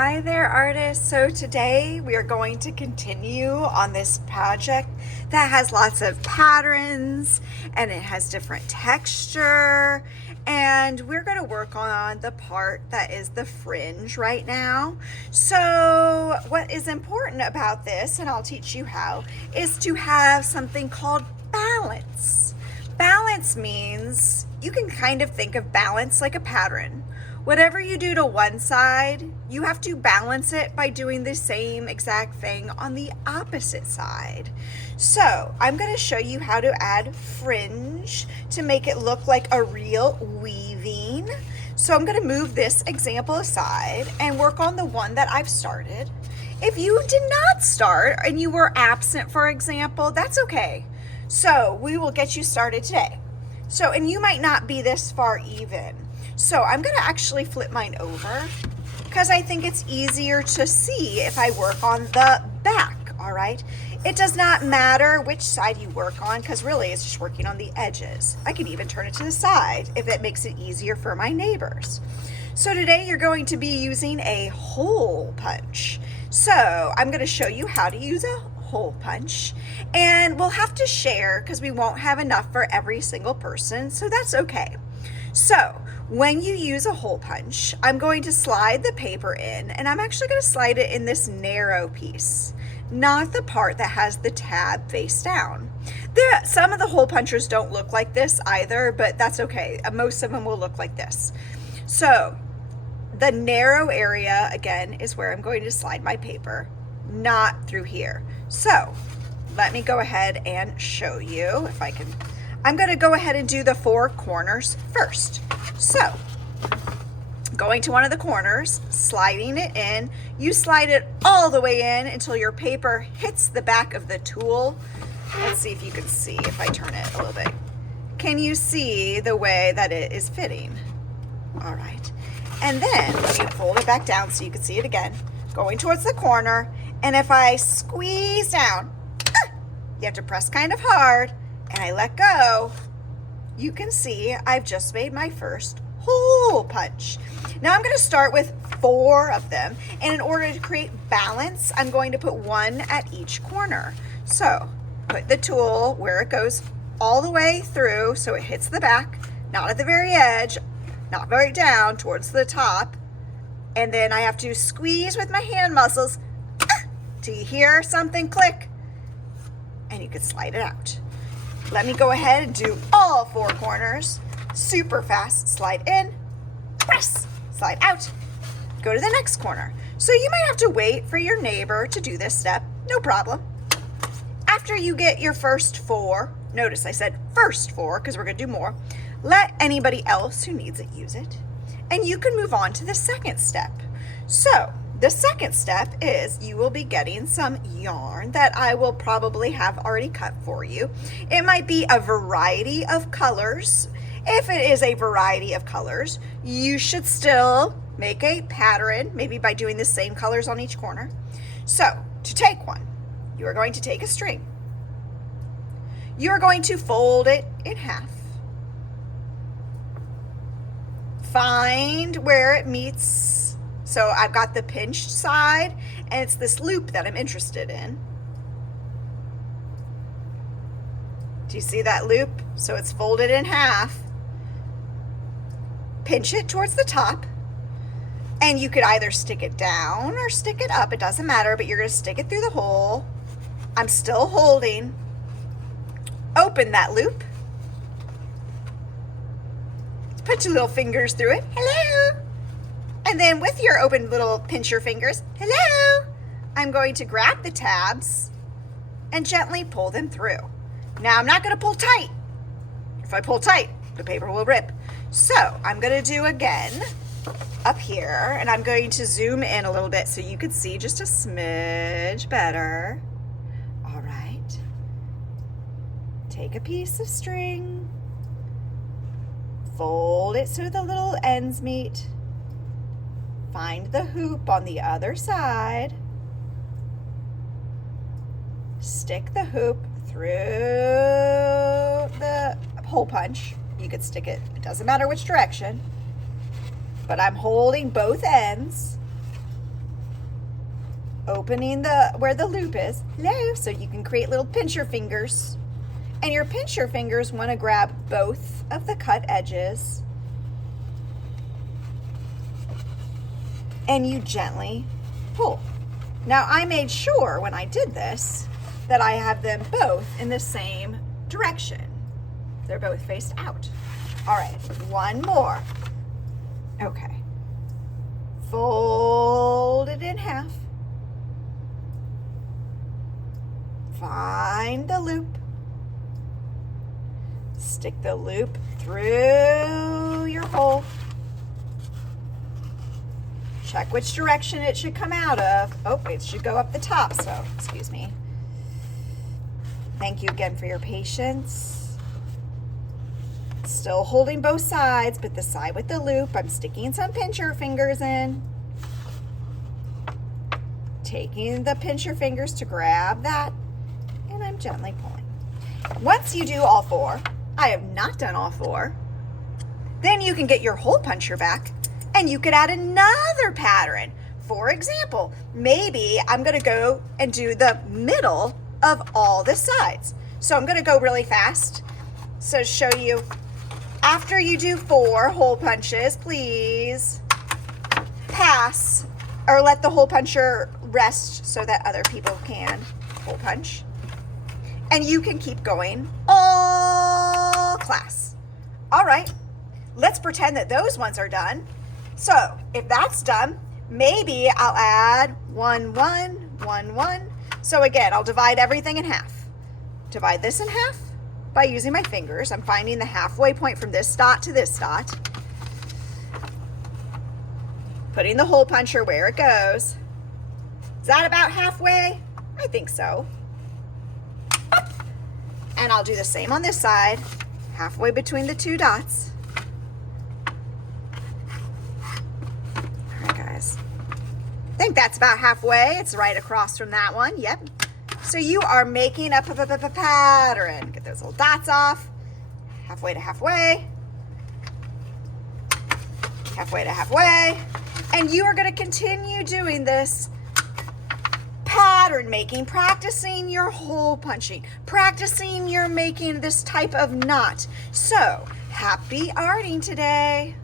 Hi there, artists. So today we are going to continue on this project that has lots of patterns and it has different texture. And we're going to work on the part that is the fringe right now. So what is important about this, and I'll teach you how, is to have something called balance. Balance means you can kind of think of balance like a pattern. Whatever you do to one side, you have to balance it by doing the same exact thing on the opposite side. So I'm going to show you how to add fringe to make it look like a real weaving. So I'm going to move this example aside and work on the one that I've started. If you did not start and you were absent, for example, that's okay. So we will get you started today. So, and you might not be this far even. So I'm going to actually flip mine over because I think it's easier to see if I work on the back, all right? It does not matter which side you work on because really it's just working on the edges. I can even turn it to the side if it makes it easier for my neighbors. So today you're going to be using a hole punch. So I'm going to show you how to use a hole punch, and we'll have to share because we won't have enough for every single person, so that's okay. So when you use a hole punch, I'm going to slide the paper in, and I'm actually going to slide it in this narrow piece, not the part that has the tab face down. Some of the hole punchers don't look like this either, but that's okay. Most of them will look like this. So the narrow area, again, is where I'm going to slide my paper, not through here. So let me go ahead and show you if I can. I'm going to go ahead and do the four corners first. So going to one of the corners, sliding it in, you slide it all the way in until your paper hits the back of the tool. Let's see if you can see if I turn it a little bit. Can you see the way that it is fitting? All right. And then let me fold it back down so you can see it again. Going towards the corner, and if I squeeze down, you have to press kind of hard, and I let go, you can see I've just made my first hole punch. Now I'm going to start with 4 of them, and in order to create balance, I'm going to put 1 at each corner. So put the tool where it goes all the way through so it hits the back, not at the very edge, not very down towards the top, and then I have to squeeze with my hand muscles till you hear something click, and you can slide it out. Let me go ahead and do all 4 corners super fast. Slide in, press, slide out, go to the next corner. So you might have to wait for your neighbor to do this step, no problem. After you get your first 4, notice I said first 4 because we're going to do more. Let anybody else who needs it use it, and you can move on to the second step. So the second step is you will be getting some yarn that I will probably have already cut for you. It might be a variety of colors. If it is a variety of colors, you should still make a pattern, maybe by doing the same colors on each corner. So to take one, you are going to take a string. You are going to fold it in half. Find where it meets. So I've got the pinched side, and it's this loop that I'm interested in. Do you see that loop? So it's folded in half. Pinch it towards the top, and you could either stick it down or stick it up. It doesn't matter, but you're going to stick it through the hole. I'm still holding. Open that loop. Put your little fingers through it. Hello. And then with your open little pincher fingers, hello, I'm going to grab the tabs and gently pull them through. Now I'm not going to pull tight. If I pull tight, the paper will rip. So I'm going to do again up here, and I'm going to zoom in a little bit so you can see just a smidge better. All right. Take a piece of string. Fold it so the little ends meet. Find the hoop on the other side. Stick the hoop through the hole punch. You could stick it, it doesn't matter which direction, but I'm holding both ends. opening where the loop is, hello, so you can create little pincher fingers. And your pincher fingers want to grab both of the cut edges. And you gently pull. Now I made sure when I did this that I have them both in the same direction. They're both faced out. All right, one more. Okay. Fold it in half. Find the loop. Stick the loop through your hole. Check which direction it should come out of. Oh, it should go up the top, so excuse me. Thank you again for your patience. Still holding both sides, but the side with the loop, I'm sticking some pincher fingers in. Taking the pincher fingers to grab that, and I'm gently pulling. Once you do all four, I have not done all four, then you can get your hole puncher back and you could add another pattern. For example, maybe I'm gonna go and do the middle of all the sides. So I'm gonna go really fast. So show you, after you do 4 hole punches, please pass or let the hole puncher rest so that other people can hole punch. And you can keep going all class. All right, let's pretend that those ones are done. So if that's done, maybe I'll add 1, 1, 1, 1. So again, I'll divide everything in half. Divide this in half by using my fingers. I'm finding the halfway point from this dot to this dot. Putting the hole puncher where it goes. Is that about halfway? I think so. And I'll do the same on this side, halfway between the 2 dots. All right, guys. I think that's about halfway. It's right across from that one. Yep. So you are making a pattern. Get those little dots off. Halfway to halfway. Halfway to halfway. And you are going to continue doing this pattern making, practicing your hole punching, practicing your making this type of knot. So happy arting today.